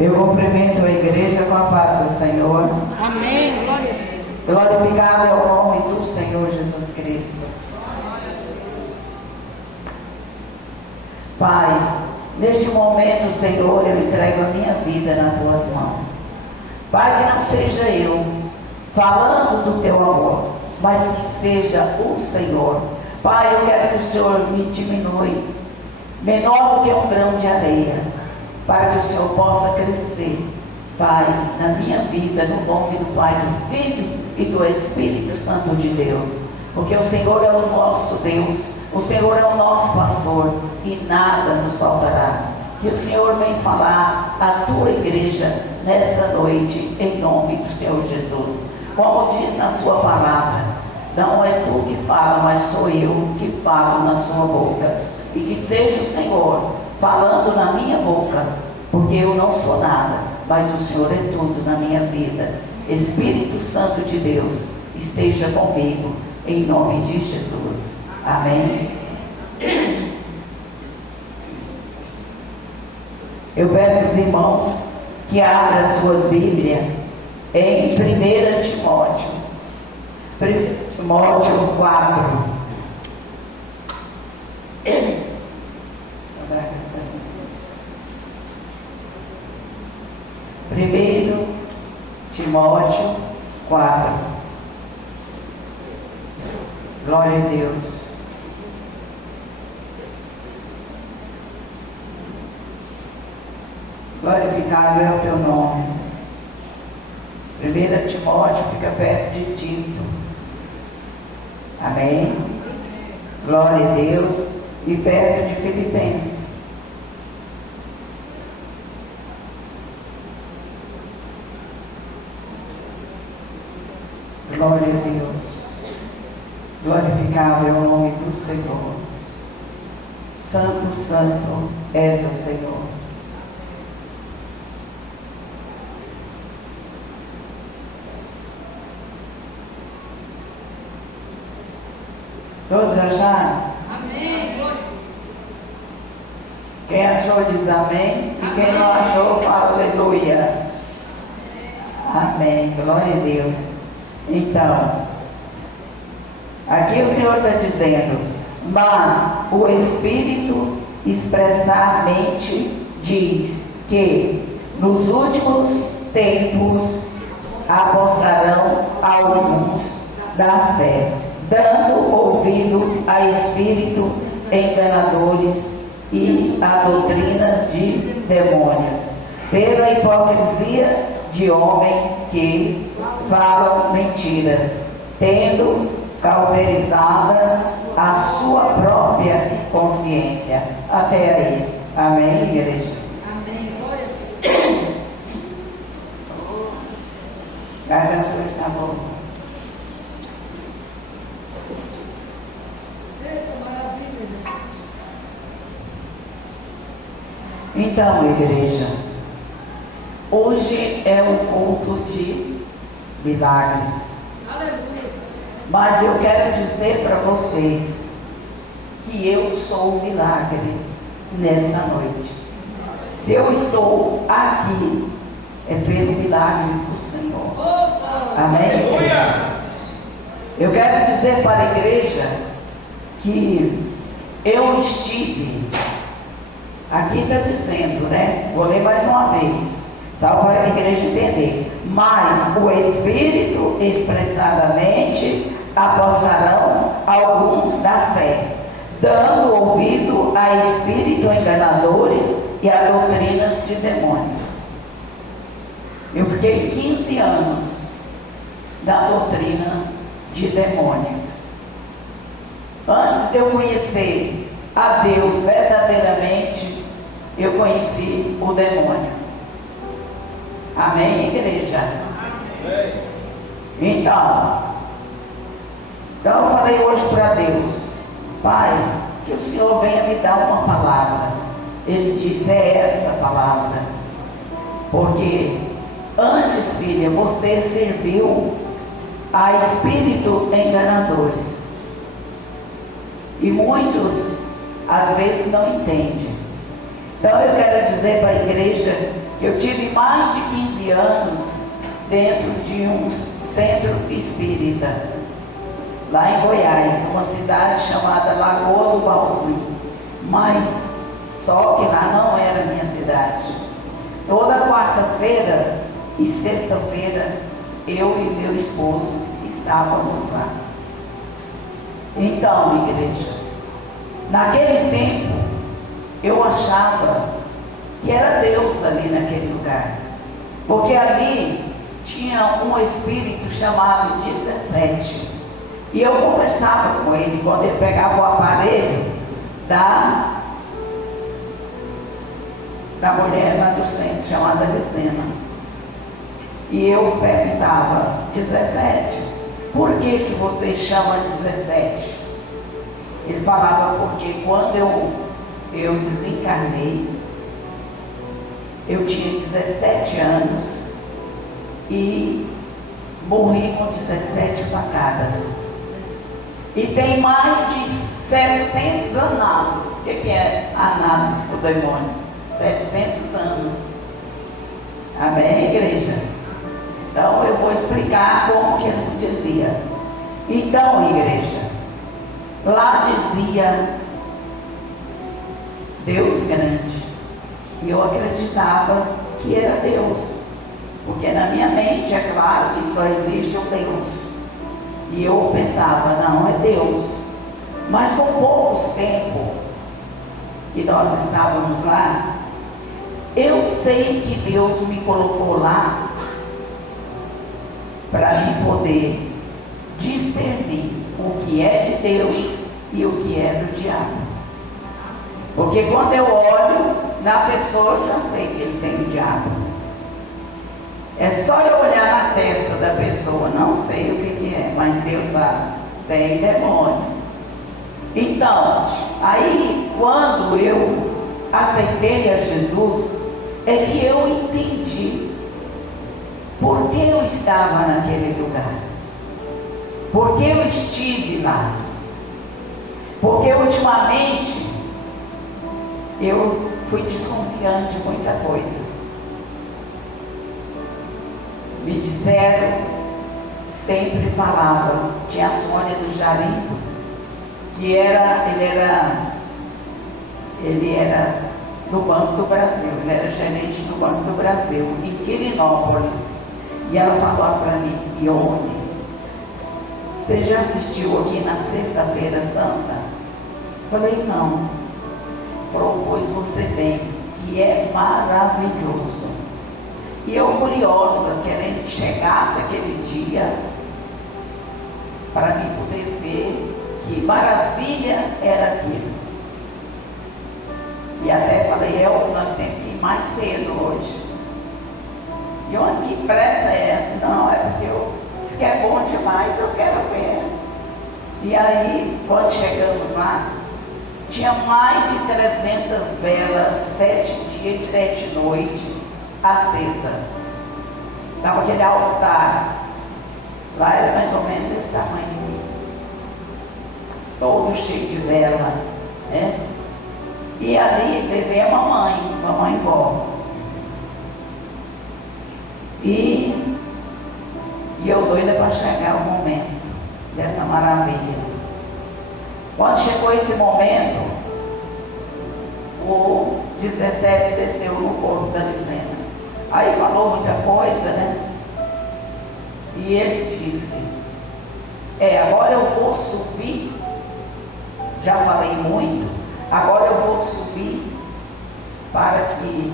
Eu cumprimento a igreja com a paz do Senhor. Amém. Glória a Deus. Glorificado é o nome do Senhor Jesus Cristo. Pai, neste momento, Senhor, eu entrego a minha vida nas tuas mãos. Pai, que não seja eu falando do teu amor, mas que seja o Senhor. Pai, eu quero que o Senhor me diminui, menor do que um grão de areia, para que o Senhor possa crescer, Pai, na minha vida, no nome do Pai, do Filho e do Espírito Santo de Deus. Porque o Senhor é o nosso Deus, o Senhor é o nosso pastor e nada nos faltará. Que o Senhor venha falar à tua igreja nesta noite, em nome do Senhor Jesus. Como diz na sua palavra, não é tu que fala, mas sou eu que falo na sua boca. E que seja o Senhor falando na minha boca, porque eu não sou nada, mas o Senhor é tudo na minha vida. Espírito Santo de Deus, esteja comigo, em nome de Jesus. Amém. Eu peço aos irmãos que abram as suas Bíblias em 1 Timóteo. 1 Timóteo 4. 1 Timóteo 4. Glória a Deus. Glorificado é o teu nome. 1 Timóteo fica perto de Tito. Amém? Glória a Deus. E perto de Filipenses. Glória a Deus. Glorificado é o nome do Senhor. Santo, santo és o Senhor. Todos acharam? Amém. Quem achou diz amém. E quem não achou fala aleluia. Amém. Glória a Deus. Então, aqui o Senhor está dizendo, mas o Espírito expressamente diz que nos últimos tempos apostarão alguns da fé, dando ouvido a espírito enganadores e a doutrinas de demônios, pela hipocrisia de homem que falam mentiras, tendo cauterizada a sua própria consciência. Até aí. Amém, igreja? Amém. Garganta está bom. Então, igreja, hoje é um culto de milagres. Aleluia. Mas eu quero dizer para vocês que eu sou um milagre nesta noite. Se eu estou aqui, é pelo milagre do Senhor. Amém? Eu quero dizer para a igreja que eu estive, aqui está dizendo, né? Vou ler mais uma vez, só para a igreja entender. Mas o Espírito expressadamente apostarão alguns da fé, dando ouvido a espíritos enganadores e a doutrinas de demônios. Eu fiquei 15 anos da doutrina de demônios. Antes de eu conhecer a Deus verdadeiramente, eu conheci o demônio. Amém, igreja? Amém. Então eu falei hoje para Deus, Pai, que o Senhor venha me dar uma palavra. Ele disse, é essa palavra. Porque antes, filha, você serviu a espíritos enganadores. E muitos, às vezes, não entendem. Então eu quero dizer para a igreja Eu tive mais de 15 anos dentro de um centro espírita, lá em Goiás, numa cidade chamada Lagoa do Balzinho. Mas só que lá não era minha cidade. Toda quarta-feira e sexta-feira, eu e meu esposo estávamos lá. Então, igreja, naquele tempo, eu achava que era Deus ali naquele lugar. Porque ali tinha um espírito chamado 17. E eu conversava com ele quando ele pegava o aparelho da mulher lá do centro, chamada Lucena. E eu perguntava, 17, por que você chama 17? Ele falava, porque quando eu desencarnei, eu tinha 17 anos e morri com 17 facadas. E tem mais de 700 análises. O que é análise para o demônio? 700 anos. Amém, igreja? Então eu vou explicar como que ele dizia. Então, igreja, lá dizia Deus grande. E eu acreditava que era Deus. Porque na minha mente é claro que só existe um Deus. E eu pensava, não, é Deus. Mas com poucos tempos que nós estávamos lá, eu sei que Deus me colocou lá para me poder discernir o que é de Deus e o que é do diabo. Porque quando eu olho na pessoa, eu já sei que ele tem o diabo. É só eu olhar na testa da pessoa, não sei o que é, mas Deus sabe, tem demônio. Então, aí quando eu aceitei a Jesus, é que eu entendi por que eu estava naquele lugar, por que eu estive lá. Porque ultimamente eu fui desconfiante de muita coisa. Me disseram, sempre falavam, tinha a Sônia do Jarindo, que ele era no Banco do Brasil, ele era gerente do Banco do Brasil, em Quirinópolis. E ela falou para mim, Ione, você já assistiu aqui na Sexta-feira Santa? Falei, não. Falou, pois você vem, que é maravilhoso. E eu curiosa, querendo que chegasse aquele dia, para mim poder ver que maravilha era aquilo. E até falei, Elvio, nós temos que ir mais cedo hoje. E onde que pressa é essa? Não, é porque eu disse que é bom demais, eu quero ver. E aí, quando chegamos lá, tinha mais de 300 velas, 7 dias e 7 noites, acesa. Estava aquele altar. Lá era mais ou menos desse tamanho aqui. Todo cheio de vela, né? E ali levei a mamãe vó. E eu doida para chegar o momento dessa maravilha. Quando chegou esse momento, o 17 desceu no corpo da Lucena. Aí falou muita coisa, né? E ele disse, agora eu vou subir, já falei muito, agora eu vou subir para que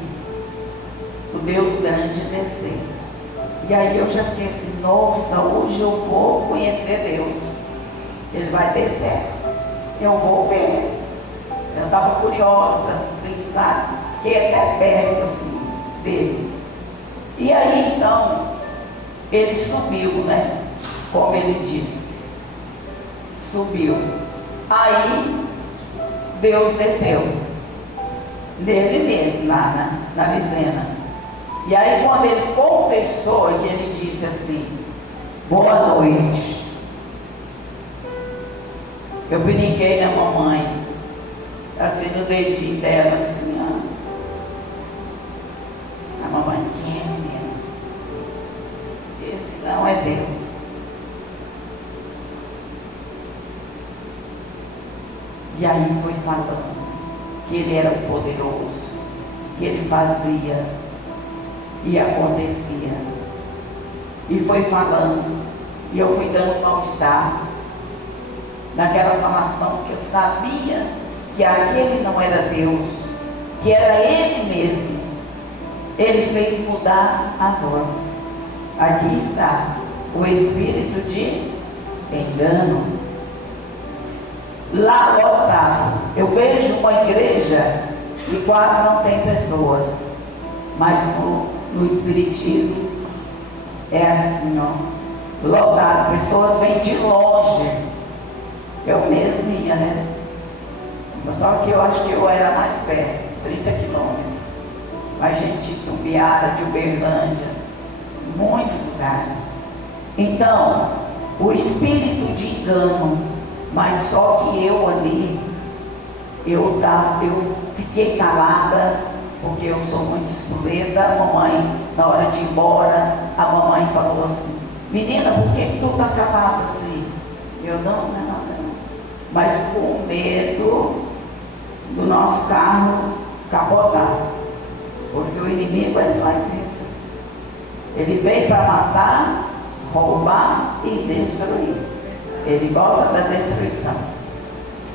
o Deus grande descer. E aí eu já fiquei assim, nossa, hoje eu vou conhecer Deus. Ele vai descer. Eu vou ver. Eu estava curiosa, assim, sabe? Fiquei até perto, assim, dele. E aí, então, ele subiu, né? Como ele disse. Subiu. Aí, Deus desceu. Nele mesmo, lá na Lucena. E aí, quando ele confessou, que ele disse assim, boa noite. Eu brinquei na mamãe, assim no dedinho dela, assim, ó. A Deus. E aí foi falando que ele era o poderoso, que ele fazia e acontecia. E foi falando, e eu fui dando mal-estar naquela falação, que eu sabia que aquele não era Deus, que era ele mesmo. Ele fez mudar a voz. Aqui está o espírito de engano. Lá lotado, eu vejo uma igreja que quase não tem pessoas, mas no espiritismo é assim, ó, lotado, pessoas vêm de longe. Eu mesmo ia, né? Só que eu acho que eu era mais perto, 30 quilômetros. Mas gente de Tumbiara, de Uberlândia, muitos lugares. Então, o espírito de engano, mas só que eu ali, eu fiquei calada, porque eu sou muito espoleta. A mamãe, na hora de ir embora, a mamãe falou assim: menina, por que tu tá calada assim? Eu não é nada não. Mas com medo do nosso carro capotar. Porque o inimigo, ele faz isso. Ele veio para matar, roubar e destruir. Ele gosta da destruição.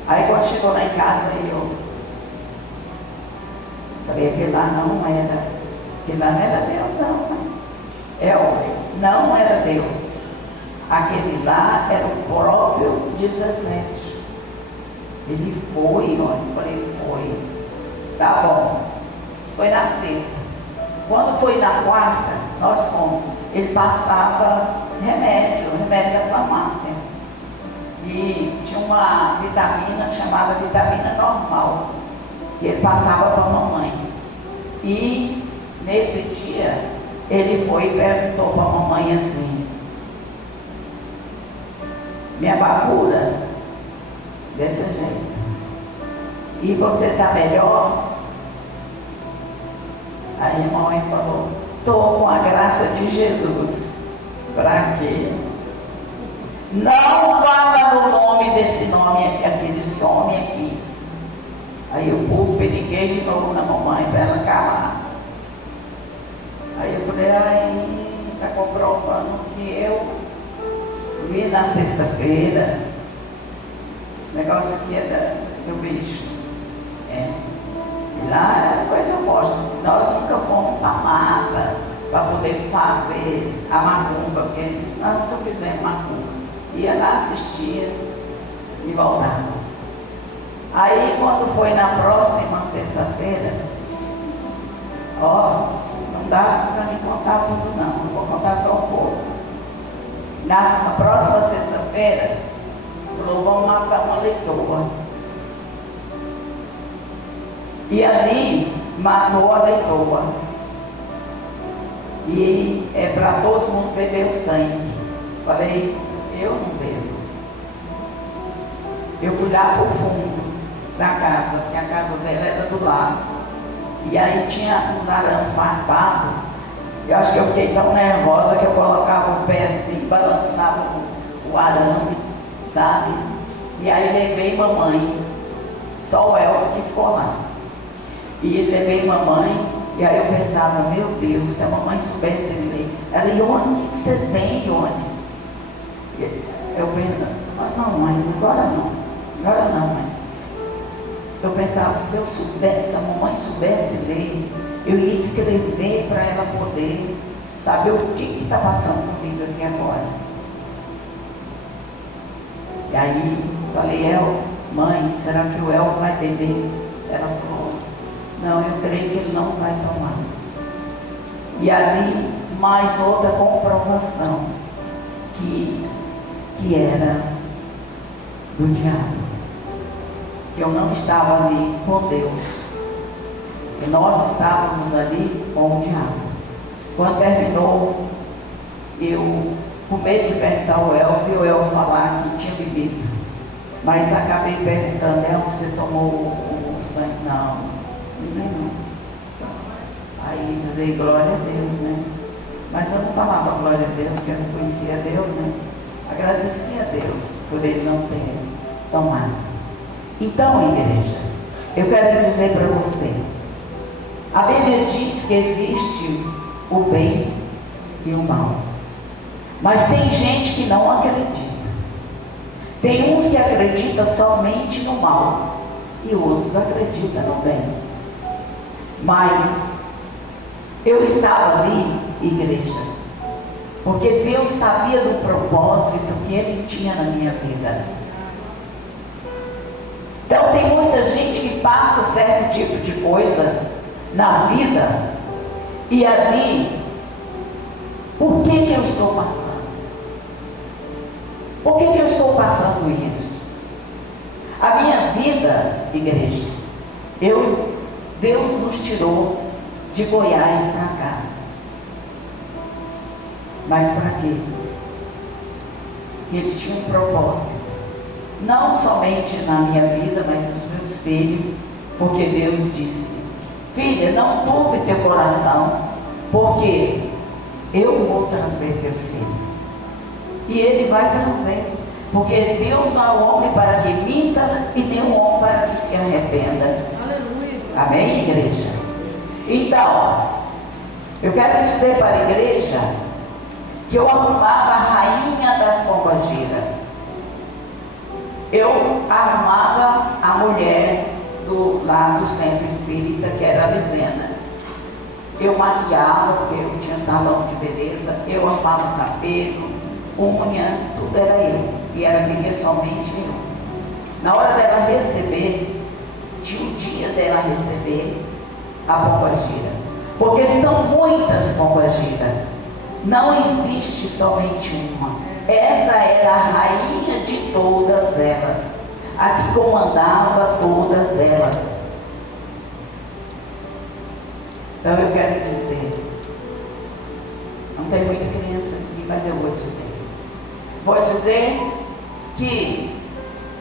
Aí quando chegou lá em casa, eu falei, aquele lá não era. Aquele lá não era Deus, não. Né? Não era Deus. Aquele lá era o próprio 17. Ele foi, olha, eu falei, foi. Tá bom. Isso foi na sexta. Quando foi na quarta, nós fomos. Ele passava remédio da farmácia. E tinha uma vitamina chamada vitamina normal. E ele passava para a mamãe. E nesse dia, ele foi e perguntou para a mamãe assim: minha bagulha, desse jeito. E você está melhor? Aí a mamãe falou: estou com a graça de Jesus. Para quê? Não fala no nome desse homem aqui. Aí o povo pediquei de novo na mamãe para ela calar. Aí eu falei: ai, está comprovando que eu vi na sexta-feira. Esse negócio aqui é do bicho. E lá é coisa forte. Nós nunca fomos para a mata para poder fazer a macumba, porque ele disse: nós nunca fizemos macumba. Ia lá, assistia e voltava. Aí quando foi na próxima sexta-feira, não dá para me contar tudo não, eu vou contar só um pouco. Na próxima sexta-feira, falou: vamos matar uma leitoa. E ali matou a leitoa. E é para todo mundo beber o sangue. Falei: eu não bebo. Eu fui lá pro fundo da casa, porque a casa dela era do lado. E aí tinha uns arames farpados. Eu acho que eu fiquei tão nervosa que eu colocava o pé assim, balançava o arame, sabe? E aí levei mamãe. Só o Elfo que ficou lá. E levei mamãe, e aí eu pensava: meu Deus, se a mamãe soubesse ler. Ela: Ione, o que você tem, Ione? Eu pensava: não, mãe, agora não, mãe. Eu pensava: se eu soubesse, se a mamãe soubesse ler, eu ia escrever para ela poder saber o que está passando comigo aqui agora. E aí falei: mãe, será que o El vai beber? Ela falou: não, eu creio que ele não vai tomar. E ali mais outra comprovação que era do diabo. Que eu não estava ali com Deus. Que nós estávamos ali com o diabo. Quando terminou, eu, com medo de perguntar ao Elvio, vi o Elvio falar que tinha bebido. Mas acabei perguntando: você tomou o sangue? Não. Não. Aí eu dei glória a Deus, né? Mas eu não falava glória a Deus, que eu não conhecia Deus, né? Agradecia a Deus por Ele não ter tomado. Então, igreja, eu quero dizer para você, a Bíblia diz que existe o bem e o mal. Mas tem gente que não acredita. Tem uns que acreditam somente no mal e outros acreditam no bem. Mas eu estava ali, igreja, porque Deus sabia do propósito que Ele tinha na minha vida. Então tem muita gente que passa certo tipo de coisa na vida e ali, por que eu estou passando? Por que eu estou passando isso? A minha vida, igreja, Deus nos tirou de Goiás para cá. Mas para quê? Ele tinha um propósito. Não somente na minha vida, mas nos meus filhos. Porque Deus disse: filha, não turbe teu coração, porque eu vou trazer teus filhos. E Ele vai trazer. Porque Deus não é o homem para que minta e nem o homem para que se arrependa. Aleluia. Amém, igreja? Então, eu quero dizer para a igreja que eu arrumava a rainha das pombagiras. Eu arrumava a mulher lá do centro espírita, que era a Lisena. Eu maquiava, porque eu tinha salão de beleza, eu arrumava cabelo, unha, tudo era eu. E ela queria somente eu. Na hora dela receber, tinha o dia dela receber a pombagira. Porque são muitas pombagiras. Não existe somente uma. Essa era a rainha de todas elas. A que comandava todas elas. Então eu quero dizer, não tem muita criança aqui, mas eu vou dizer. Vou dizer que,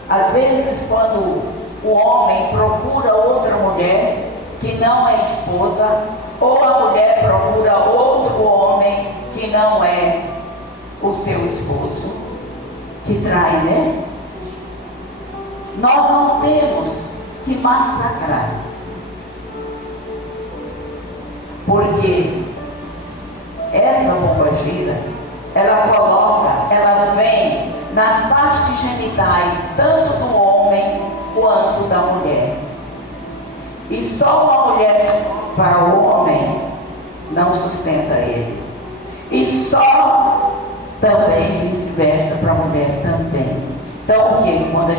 às vezes, quando o homem procura outra mulher que não é esposa, ou a mulher procura outro homem que não é o seu esposo, que trai, né? Nós não temos que massacrar. Porque essa pombagira, ela vem nas partes genitais, tanto do homem quanto da mulher. E só uma mulher para o homem não sustenta ele. E só também vice-versa para a mulher também. Então o que? Quando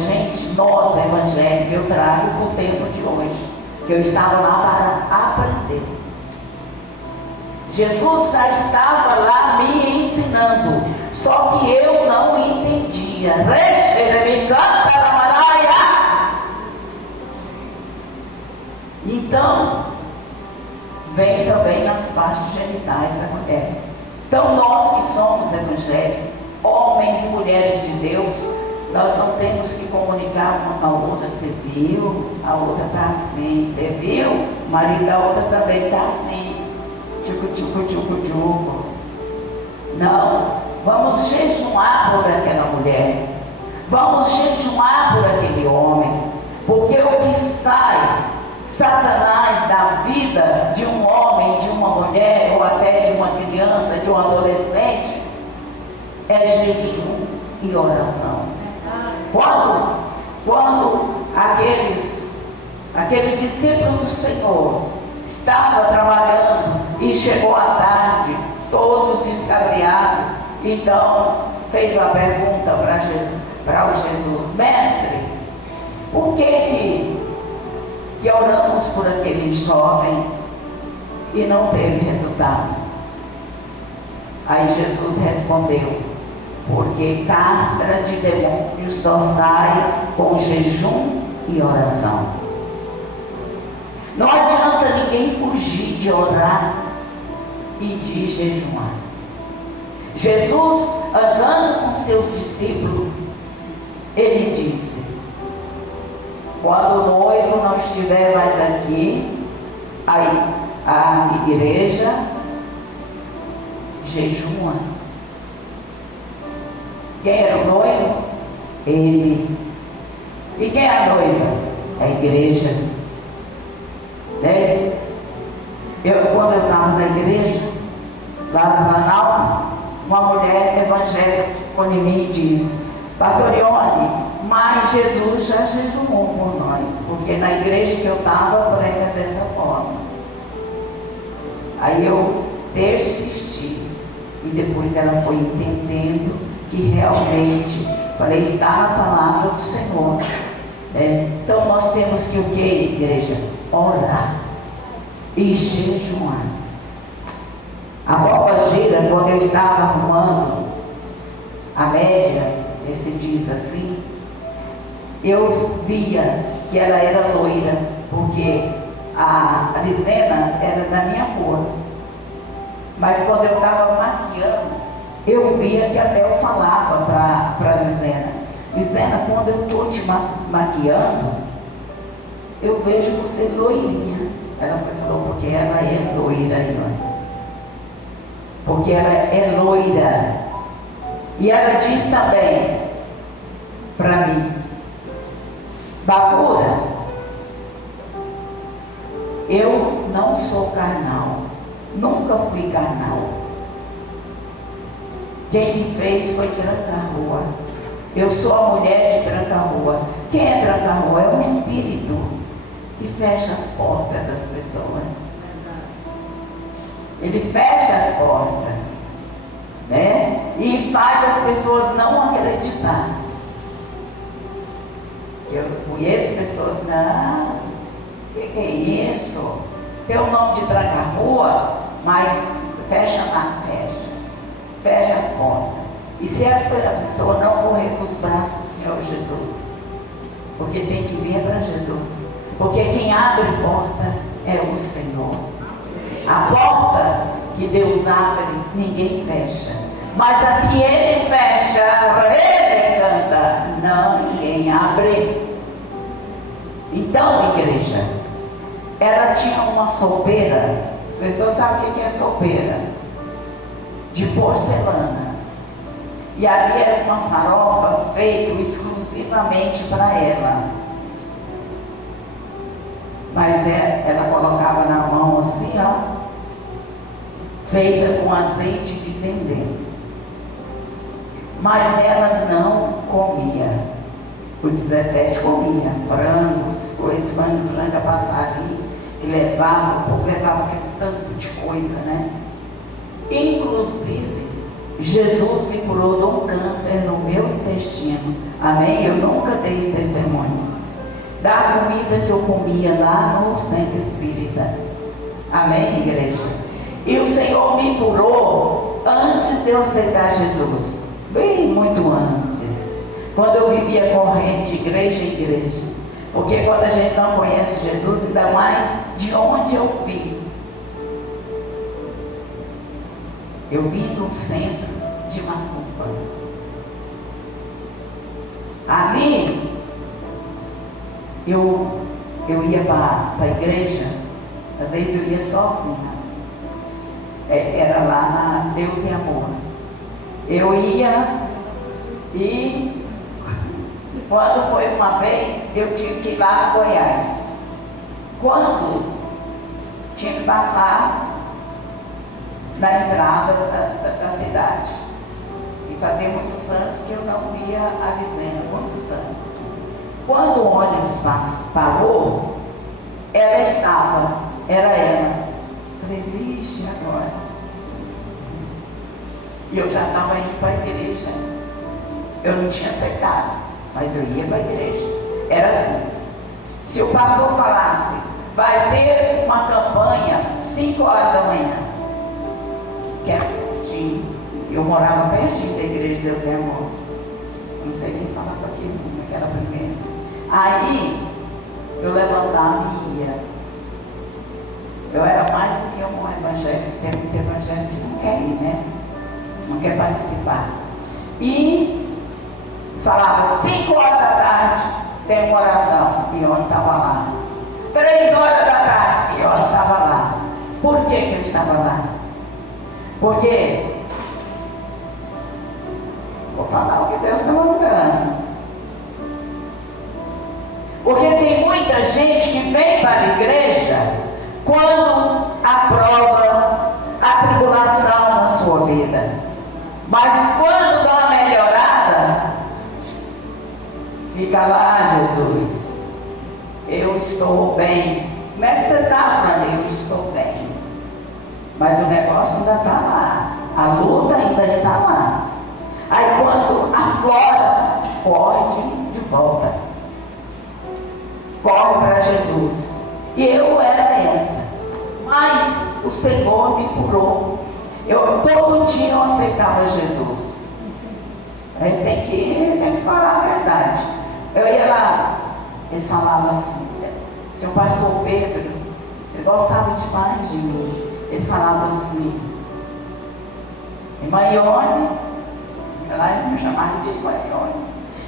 nós evangélicos, eu trago para o tempo de hoje, que eu estava lá para aprender. Jesus já estava lá me ensinando, só que eu não entendia. Então, vem também nas partes genitais da mulher. Então, nós que somos evangélicos, homens e mulheres de Deus, nós não temos que comunicar uma com a outra. Você viu? A outra está assim. Você viu? O marido da outra também está assim. Tchucu. Não, vamos jejuar por aquela mulher, vamos jejuar por aquele homem, porque o que sai Satanás da vida de um homem, de uma mulher, ou até de uma criança, de um adolescente, é jejum e oração. Quando aqueles discípulos do Senhor estava trabalhando e chegou à tarde, todos descabriados, então fez uma pergunta para o Jesus: mestre, por que oramos por aquele jovem e não teve resultado? Aí Jesus respondeu: porque castra de demônio só sai com jejum e oração. Não adianta ninguém fugir de orar e de jejuar. Jesus, andando com seus discípulos, ele disse: quando o noivo não estiver mais aqui, aí a igreja jejuando. Quem era o noivo? Ele. E quem é a noiva? A igreja. Né? Quando eu estava na igreja, lá no Planalto, uma mulher evangélica ficou em mim e disse: Pastor Ione, mas Jesus já jejuou por nós, porque na igreja que eu estava prega dessa forma. Aí eu persisti, e depois ela foi entendendo que realmente, falei, está na palavra do Senhor. Então nós temos que o que, igreja? Orar e jejuar. A Boba Gira, quando eu estava arrumando a média, esse diz assim, eu via que ela era loira, porque a Lisena era da minha cor. Mas quando eu estava maquiando, eu via que até eu falava para a Lisena: Lisena, quando eu estou te maquiando, eu vejo você loirinha. Ela falou, porque ela é loira, Ione. Porque ela é loira. E ela diz também para mim: Bacura, eu não sou carnal, nunca fui carnal. Quem me fez foi tranca-rua. Eu sou a mulher de tranca-rua. Quem é tranca-rua? É um espírito que fecha as portas das pessoas. Ele fecha as portas, né? E faz as pessoas não acreditar. Eu conheço pessoas, não, o que é isso? Tem o nome de tranca-rua, mas fecha as portas. E se a pessoa não correr com os braços do Senhor Jesus, porque tem que vir para Jesus, porque quem abre porta é o Senhor. A porta que Deus abre, ninguém fecha, mas a que Ele fecha, Ele canta, não, ninguém abre. Então, igreja, ela tinha uma sopeira. As pessoas sabem o que é sopeira? De porcelana. E ali era uma farofa feita exclusivamente para ela. Mas ela colocava na mão assim, ó, feita com azeite de dendê. Mas ela não comia. O 17 comia frangos, coisas, franga, passarinho, que levava, o povo levava aquele tanto de coisa, né? Inclusive, Jesus me curou de um câncer no meu intestino. Amém? Eu nunca dei esse testemunho. Da comida que eu comia lá no centro espírita. Amém, igreja? E o Senhor me curou antes de eu aceitar Jesus. Bem, muito antes. Quando eu vivia correndo de igreja em igreja. Porque quando a gente não conhece Jesus, ainda mais de onde eu vim. Eu vim do centro de Macumba. Ali, eu ia para a igreja, às vezes eu ia sozinha. Era lá na Deus e Amor. Eu ia e quando foi uma vez, eu tive que ir lá no Goiás. Quando tinha que passar na entrada da cidade. E fazia muitos anos que eu não via a Lisena, muitos anos. Quando o ônibus parou, era ela. Falei, vixe, agora. E eu já estava indo para a igreja. Eu não tinha aceitado, mas eu ia para a igreja. Era assim, se o pastor falasse, vai ter uma campanha 5 horas da manhã, que era pertinho. Eu morava pertinho da igreja de Deus e Amor. Não sei nem falar para aquele mundo, que era primeiro. Aí, eu levantava e ia. Eu era mais do que um evangélico, tem muito evangélico que não quer ir, né? Não quer participar. E falava, 5 horas da tarde, tem uma oração. E eu estava lá. 3 horas da tarde, e eu estava lá. Por que eu estava lá? Porque falar o que Deus está mandando. Porque tem muita gente que vem para a igreja quando aprova a tribulação na sua vida. Mas quando dá uma melhorada, fica lá, Jesus. Eu estou bem. Como é que você está, Fran? Eu estou bem. Mas o negócio ainda está lá. A luta ainda está lá. Aí quando aflora, corre de volta. Corre para Jesus. E eu era essa. Mas o Senhor me curou. Todo dia eu aceitava Jesus. A gente tem que falar a verdade. Eu ia lá, eles falavam assim, tinha o pastor Pedro, ele gostava demais de mim. Ele falava assim, irmã Ione, lá eles me chamavam de irmã Ione.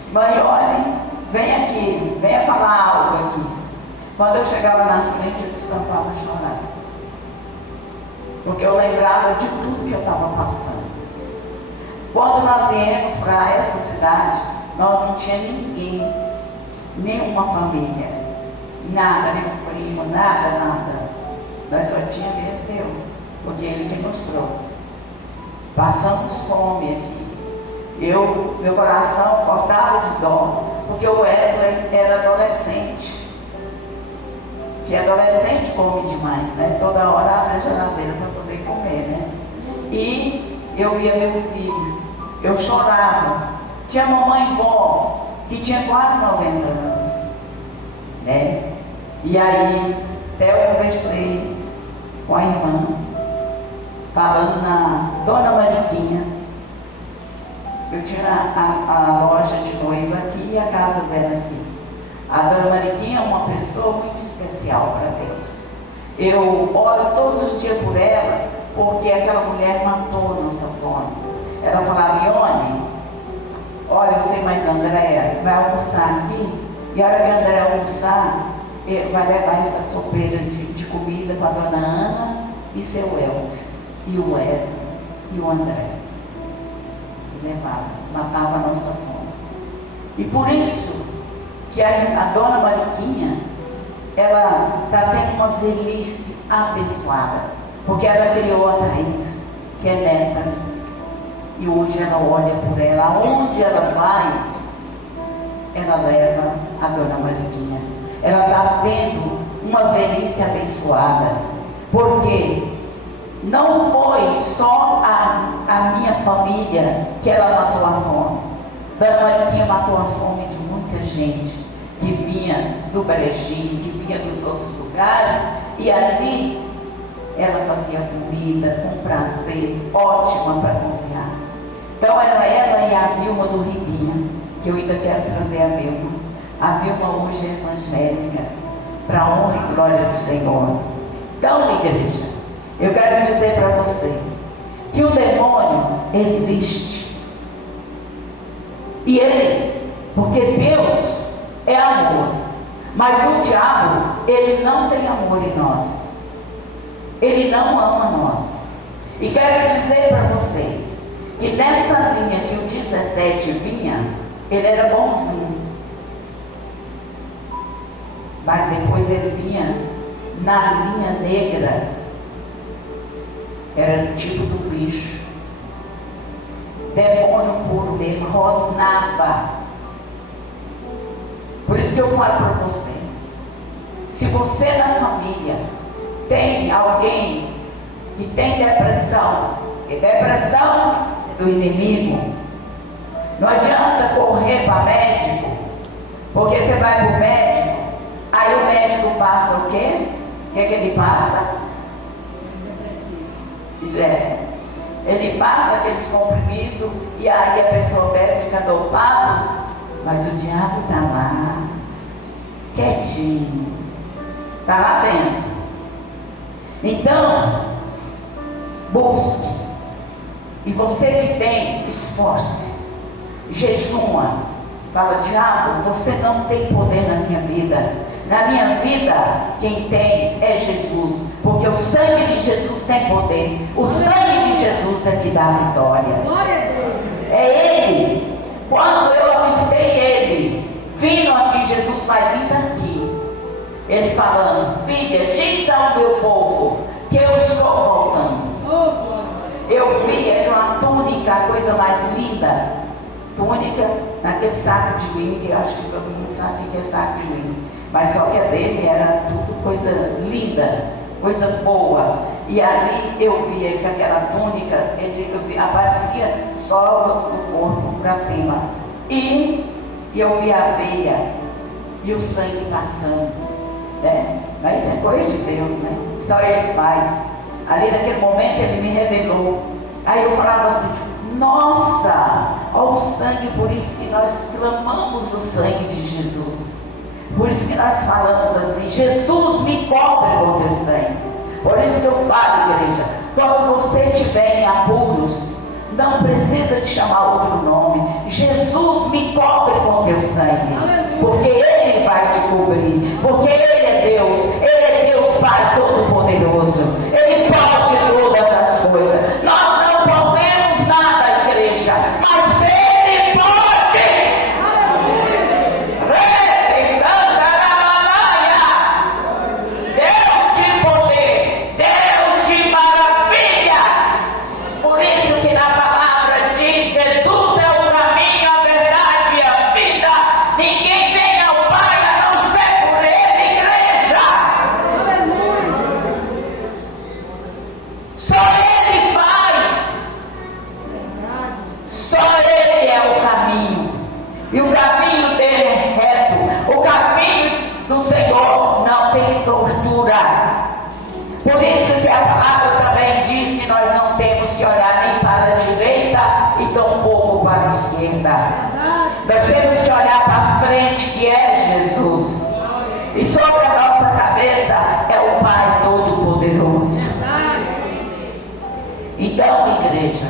Irmã Ione, vem aqui, venha falar algo aqui. Quando eu chegava na frente, eu descampava a chorar. Porque eu lembrava de tudo que eu estava passando. Quando nós viemos para essa cidade, nós não tínhamos ninguém, nenhuma família, nada, nenhum primo, nada. Nós só tínhamos mesmo Deus, porque Ele que nos trouxe. Passamos fome aqui. Meu coração cortava de dó, porque o Wesley era adolescente. Que adolescente come demais, né? Toda hora abre a geladeira para poder comer, né? E eu via meu filho, eu chorava. Tinha mamãe e vó, que tinha quase 90 anos, né? E aí, até eu conversei com a irmã, falando na Dona Mariquinha. Eu tinha a loja de noiva aqui e a casa dela aqui. A Dona Mariquinha é uma pessoa muito especial para Deus. Eu oro todos os dias por ela, porque aquela mulher matou nossa fome. Ela falava, Ione, olha, eu sei mais da Andréia, vai almoçar aqui, e a hora que a Andréia almoçar, vai levar essa sopeira de comida para a Dona Ana e seu Elfio, e o Wesley, e o André. E levava, matava a nossa fome. E por isso que a Dona Mariquinha, ela está tendo uma velhice abençoada, porque ela criou a Thaís, que é neta, e hoje ela olha por ela, aonde ela vai, ela leva a Dona Mariquinha. Ela está tendo uma velhice abençoada, porque não foi só a minha família que ela matou a fome. Dona Mariquinha matou a fome de muita gente que vinha do Brejinho, que vinha dos outros lugares, e ali ela fazia comida com prazer, ótima para cozinhar. Então ela e a Vilma do Ribinha, que eu ainda quero trazer a Vilma. A Vilma hoje é evangélica, para a honra e glória do Senhor. Então, igreja, eu quero dizer para você que o demônio existe. E ele, porque Deus é amor, mas o diabo, ele não tem amor em nós. Ele não ama nós. E quero dizer para vocês que nessa linha que o 17 vinha, ele era bonzinho. Mas depois ele vinha na linha negra. Era o tipo do bicho. Demônio puro mesmo, rosnava. Por isso que eu falo para você, se você na família tem alguém que tem depressão, e depressão é do inimigo, não adianta correr para médico, porque você vai para o médico, aí o médico passa o quê? O que é que ele passa? Ele passa aqueles comprimidos e aí a pessoa bebe, fica dopado, mas o diabo está lá, quietinho, está lá dentro. Então, busque. E você que tem, esforce, jejuma, fala, diabo, você não tem poder na minha vida. Na minha vida, quem tem é Jesus, porque o sangue de Jesus tem poder. O sangue de Jesus é que dá a vitória. Glória a Deus. É Ele Ele falando: filha, diz ao meu povo que eu estou voltando. Eu vi uma túnica, a coisa mais linda. Túnica, naquele saco de linho, que eu acho que todo mundo sabe o que é saco de linho. Mas só que a dele era tudo coisa linda, coisa boa. E ali eu vi que aquela túnica, aparecia só do corpo para cima. E eu vi a veia e o sangue passando. Né? Mas isso é coisa de Deus, né? Só Ele faz. Ali naquele momento Ele me revelou. Aí eu falava assim: nossa, olha o sangue, por isso que nós clamamos o sangue de Jesus. Por isso que nós falamos assim: Jesus me cobre com teu sangue. Por isso que eu falo, igreja, quando você estiver em apuros, não precisa de chamar outro nome. Jesus me cobre com teu sangue. Porque Ele vai te cobrir. Porque Ele é Deus Pai Todo-Poderoso. Ele pode todas as coisas. Nós não podemos nada, igreja, mas Ele pode. Deus de poder, Deus de maravilha. Por isso que na palavra diz: Jesus é o caminho, a verdade e a vida. Ninguém vem ao Pai a não ser por Ele, igreja. Só Ele faz. Só Ele é o caminho. E o caminho dele é reto. O caminho do Senhor não tem tortura. Por isso que a palavra também diz que nós não temos que olhar nem para a direita e tampouco para a esquerda. Nós temos que olhar para a frente, que é Jesus. E sobre a nossa cabeça é o Pai Todo-Poderoso. Então, igreja,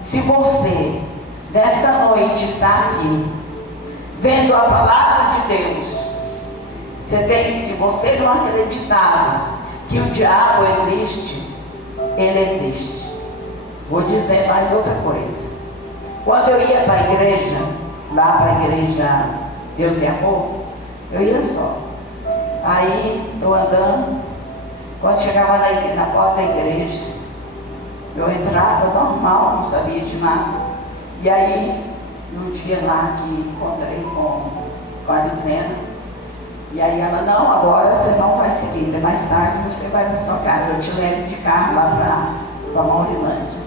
se você nesta noite está aqui vendo a palavra de Deus, se você não acreditava que o diabo existe, ele existe. Vou dizer mais outra coisa. Quando eu ia para a igreja, lá para a igreja Deus e Amor, eu ia só. Aí estou andando, quando chegava na porta da igreja, eu entrava normal, não sabia de nada. E aí, no dia lá que encontrei com a Lisena, e aí ela: não, agora você não vai seguir, mais tarde você vai para sua casa, eu te levo de carro lá para Maurilândia.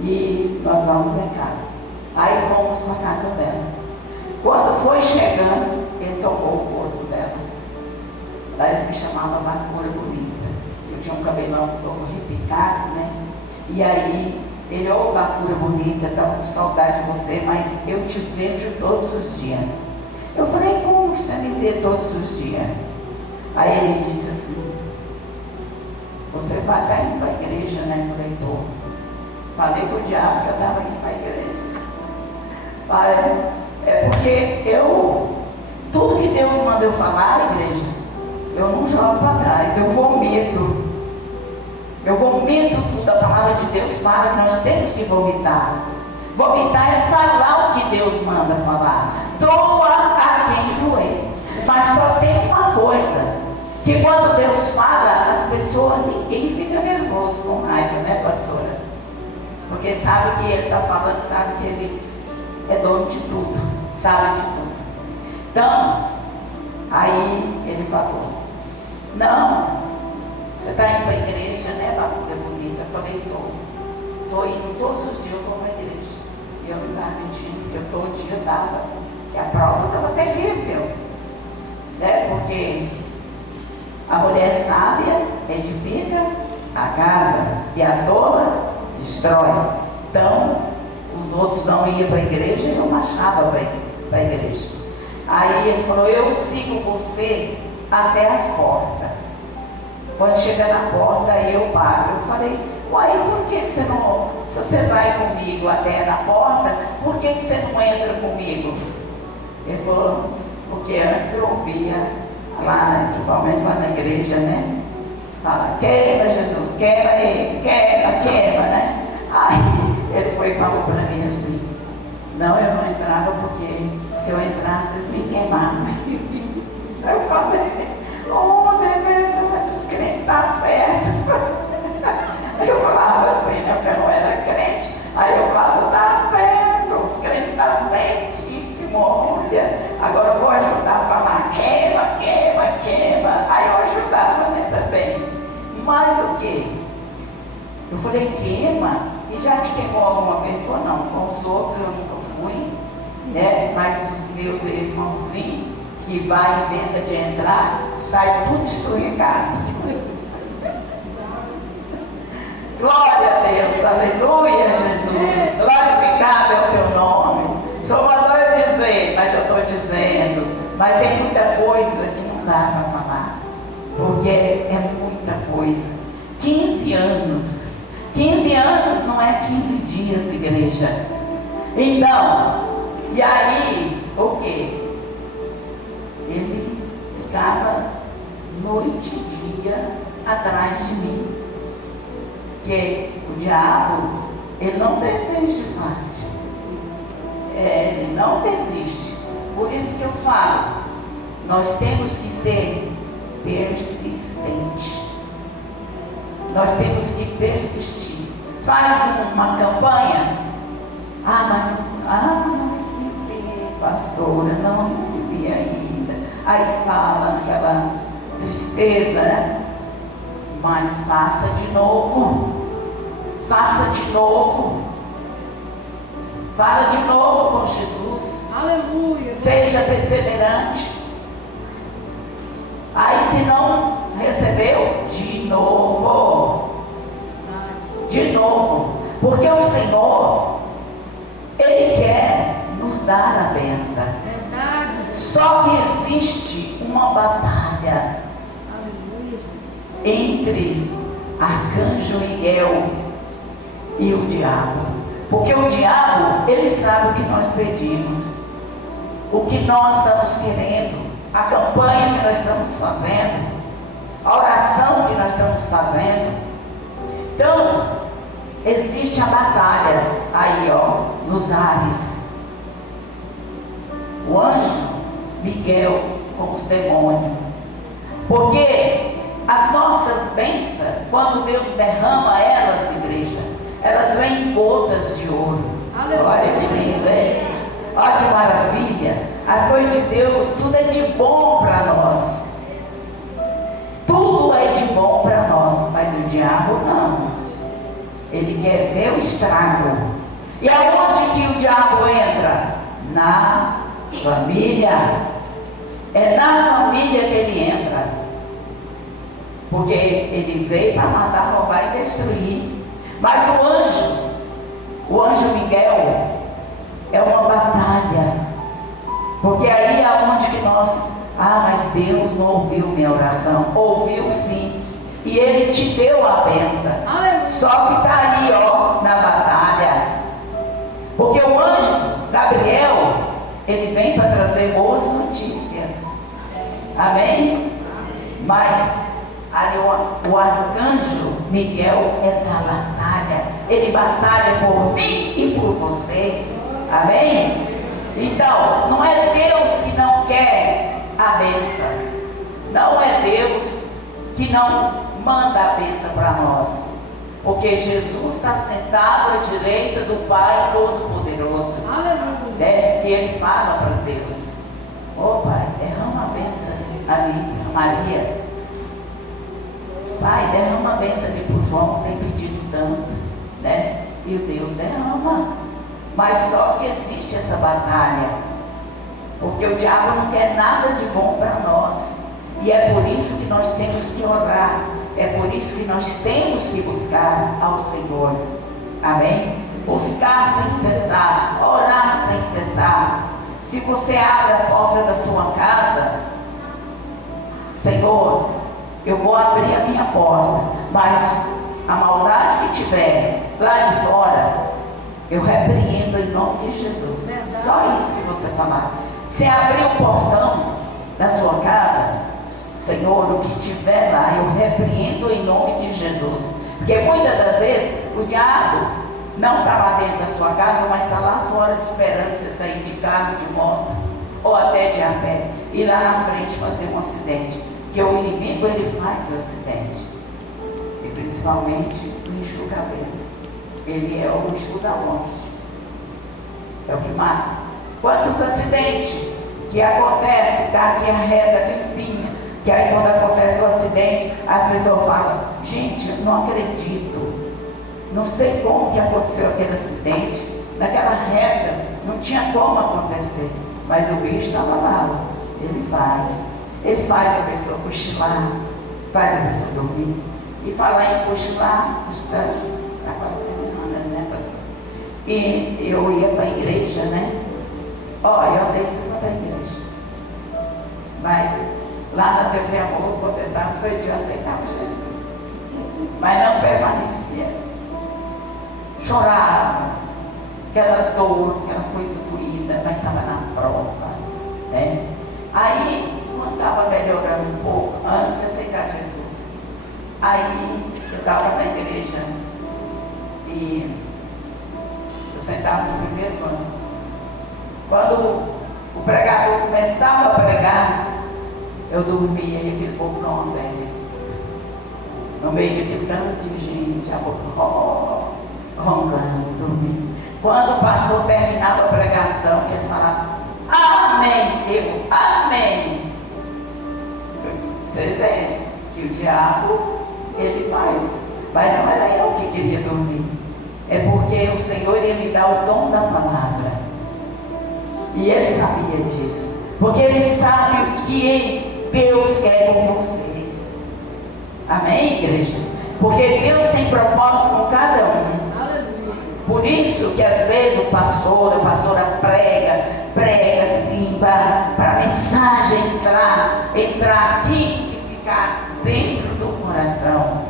E nós vamos para casa. Aí fomos para a casa dela. Quando foi chegando, ele tocou o corpo dela. Lá eles me chamavam Bacura Bonita. Eu tinha um cabelão todo repicado, né? E aí, ele: ô Bacura Bonita, estava com saudade de você, mas eu te vejo todos os dias. Eu falei: como você me vê todos os dias? Aí ele disse assim: você vai estar indo para a igreja, né? Eu falei: tô. Falei com o diabo que eu estava indo para a igreja. É porque tudo que Deus manda eu falar, igreja, eu não jogo para trás, eu vomito. Eu vomito tudo. A palavra de Deus fala que nós temos que vomitar. Vomitar é falar o que Deus manda falar. Doa a quem doer. Mas só tem uma coisa, que quando Deus fala, as pessoas, ninguém fica nervoso com raiva, né, pastora? Porque sabe que Ele está falando, sabe que Ele é dono de tudo, sabe de tudo. Então, aí ele falou: não, você está indo para a igreja, né, Bacura Bonita? Eu falei: estou indo todos os dias, eu vou para a igreja. E eu não estava mentindo, porque eu todo dia estava, que a prova estava terrível, né? Porque a mulher sábia edifica a casa e a tola destrói. Então, os outros não iam para a igreja e eu marchava para a igreja. Aí ele falou: eu sigo você até as portas. Quando chega na porta, eu paro. Eu falei: uai, por que você não, se você vai comigo até na porta, por que você não entra comigo? Ele falou: porque antes eu ouvia lá, principalmente lá na igreja, né? Fala: queima Jesus, queima ele, queima, né? Aí ele foi e falou para mim assim: não, eu não entrava porque se eu entrasse, eles me queimavam. Aí eu falei: oh aleluia. Agora eu vou ajudar a falar, queima, queima, queima. Aí eu ajudava, né, também. Mas o quê? Eu falei, queima? E já te queimou alguma vez? Falou, não, com os outros eu nunca fui, né? Mas os meus irmãozinhos, que vai e inventa de entrar, sai tudo escorregado. Glória a Deus, aleluia, Jesus. Glorificado é o teu nome. Sou mandou eu dizer, mas eu estou dizendo. Mas tem muita coisa que não dá para falar, porque é muita coisa. 15 anos. 15 anos não é 15 dias de igreja. Então, e aí, o quê? Ele ficava noite e dia atrás de mim. Porque o diabo, ele não desiste fácil. Ele não desiste. Por isso que eu falo, nós temos que ser persistentes. Nós temos que persistir. Faz uma campanha. Não recebi, pastora, não recebi ainda. Aí fala aquela tristeza, né? Mas faça de novo. Faça de novo. Fala de novo com Jesus. Aleluia. Seja perseverante. Aí se não recebeu, de novo. De novo. Porque o Senhor, Ele quer nos dar a bênção. Verdade. Só que existe uma batalha entre Arcanjo Miguel e o diabo. Porque o diabo, ele sabe o que nós pedimos, o que nós estamos querendo, a campanha que nós estamos fazendo, a oração que nós estamos fazendo. Então, existe a batalha aí, nos ares. O anjo Miguel com os demônios. Porque as nossas bênçãos, quando Deus derrama elas, igreja, elas vêm em gotas de ouro. Olha que lindo, hein? Olha que maravilha. As coisas de Deus, tudo é de bom para nós. Tudo é de bom para nós, mas o diabo não. Ele quer ver o estrago. E aonde que o diabo entra? Na família. É na família que ele entra. Porque ele veio para matar, roubar e destruir. Mas o anjo Miguel, é uma batalha. Porque aí é onde que nós... mas Deus não ouviu minha oração. Ouviu sim. E Ele te deu a bênção. Só que está aí, na batalha. Porque o anjo Gabriel, ele vem para trazer boas notícias. Amém? Mas ali o arcanjo Miguel é da batalha. Ele batalha por mim e por vocês. Amém? Então, não é Deus que não quer a bênção. Não é Deus que não manda a bênção para nós. Porque Jesus está sentado à direita do Pai Todo-Poderoso. Que Ele fala para Deus: Pai, derrama a bênção ali para Maria. Pai, derrama a bênção ali para o João, tem pedido tanto, né? E o Deus derrama. Mas só que existe essa batalha. Porque o diabo não quer nada de bom para nós. E é por isso que nós temos que orar. É por isso que nós temos que buscar ao Senhor. Amém? Buscar sem cessar, orar sem cessar. Se você abre a porta da sua casa, Senhor, eu vou abrir a minha porta, mas a maldade que tiver lá de fora, eu repreendo em nome de Jesus. Só isso que você falar. Se abrir o portão da sua casa, Senhor, o que tiver lá, eu repreendo em nome de Jesus. Porque muitas das vezes o diabo não está lá dentro da sua casa, mas está lá fora esperando você sair de carro, de moto, ou até de a pé, e lá na frente fazer um acidente. Porque o inimigo, ele faz o acidente. E principalmente o enxuga cabelo. Ele é o enxuga da morte. É o que mata. Quantos acidentes que acontece, tá aqui a reta limpinha, que aí quando acontece o acidente, as pessoas falam, gente, eu não acredito, não sei como que aconteceu aquele acidente, naquela reta, não tinha como acontecer, mas o bicho estava lá, ele faz a pessoa cochilar, faz a pessoa dormir, e falar em cochilar, está quase terminando, né, pastor? E eu ia para a igreja, né? Eu andei tudo para a igreja. Mas lá na TV Amor, quando eu estava, foi de eu aceitava Jesus. Mas não permanecia. Chorava. Aquela dor, aquela coisa doída, mas estava na prova. Né? Aí, quando estava melhorando um pouco, antes de aceitar Jesus, aí eu estava na igreja e eu sentava no primeiro banco. Quando o pregador começava a pregar, eu dormia e aquele bocão aberto. No meio daquele tanto de gente, a boca roncando, dormindo. Quando o pastor terminava a pregação, ele falava, amém, eu, amém. Vocês veem que o diabo, ele faz. Mas não era eu que queria dormir. É porque o Senhor, ele me dá o dom da palavra. E ele sabia disso. Porque ele sabe o que Deus quer com vocês. Amém, igreja? Porque Deus tem propósito com cada um. Por isso que às vezes a pastora prega assim, para a mensagem entrar aqui e ficar dentro do coração.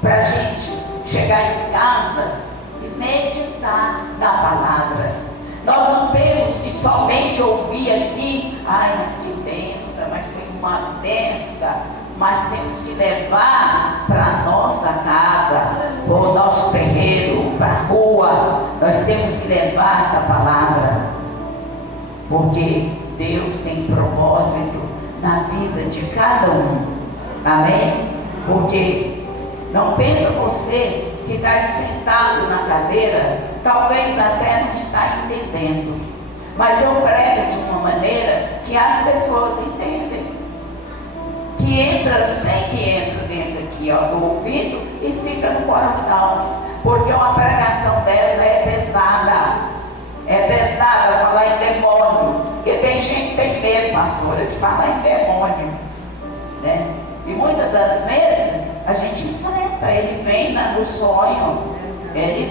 Para a gente chegar em casa e meditar na palavra. Nós não temos que somente ouvir aqui, mas que benção, mas foi uma benção. Mas temos que levar para a nossa casa, para o nosso terreiro, para a rua. Nós temos que levar essa palavra. Porque Deus tem propósito na vida de cada um. Amém? Porque não pensa você que está sentado na cadeira, talvez até não está entendendo. Mas eu prego de uma maneira que as pessoas entendem. Que entra, sei que entra dentro aqui, do ouvido e fica no coração. Porque uma pregação dessa é pesada. É pesada falar em demônio. Porque tem gente que tem medo, pastora, de falar em demônio. Né? E muitas das vezes a gente enfrenta. Ele vem no sonho. Ele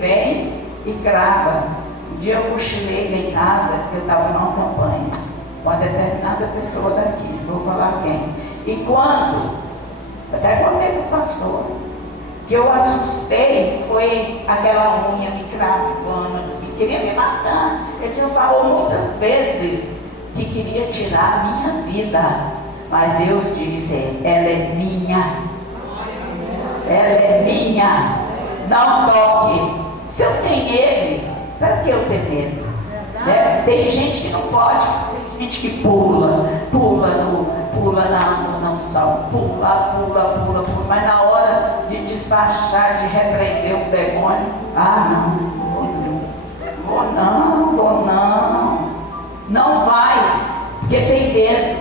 vem e crava. Um dia eu cochilei lá em casa, eu estava numa campanha. Uma determinada pessoa daqui, vou falar quem. E quando, até contei para o pastor, que eu assustei, foi aquela unha me cravando, que queria me matar. Ele já falou muitas vezes que queria tirar a minha vida. Mas Deus disse, ela é minha. Ela é minha. Não toque. Se eu tenho ele, para que eu ter medo? Né? Tem gente que não pode. Gente que pula na unção, pula, mas na hora de despachar, de repreender o demônio, não vai, porque tem medo.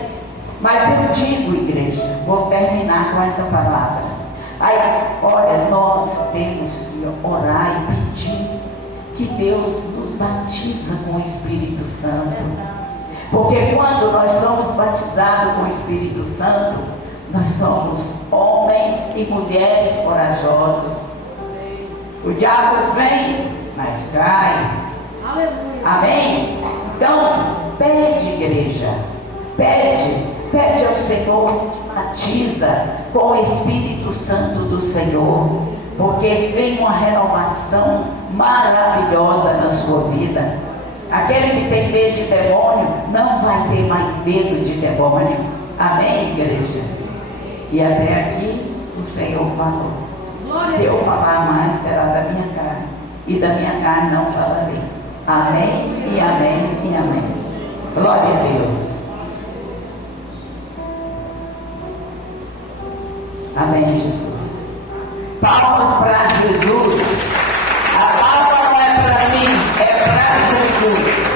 Mas eu digo, igreja, vou terminar com essa palavra. Aí, olha, nós temos que orar e pedir que Deus nos batiza com o Espírito Santo. Porque quando nós somos batizados com o Espírito Santo, nós somos homens e mulheres corajosos. O diabo vem, mas cai. Aleluia. Amém? Então, pede, igreja. Pede ao Senhor, batiza com o Espírito Santo do Senhor. Porque vem uma renovação maravilhosa na sua vida. Aquele que tem medo de demônio, não vai ter mais medo de demônio. Amém, igreja? E até aqui, o Senhor falou. Se eu falar mais, será da minha carne. E da minha carne não falarei. Amém, e amém, e amém. Glória a Deus. Amém, Jesus. Palmas para Jesus. A palma não é para mim, é para Jesus. Jesus.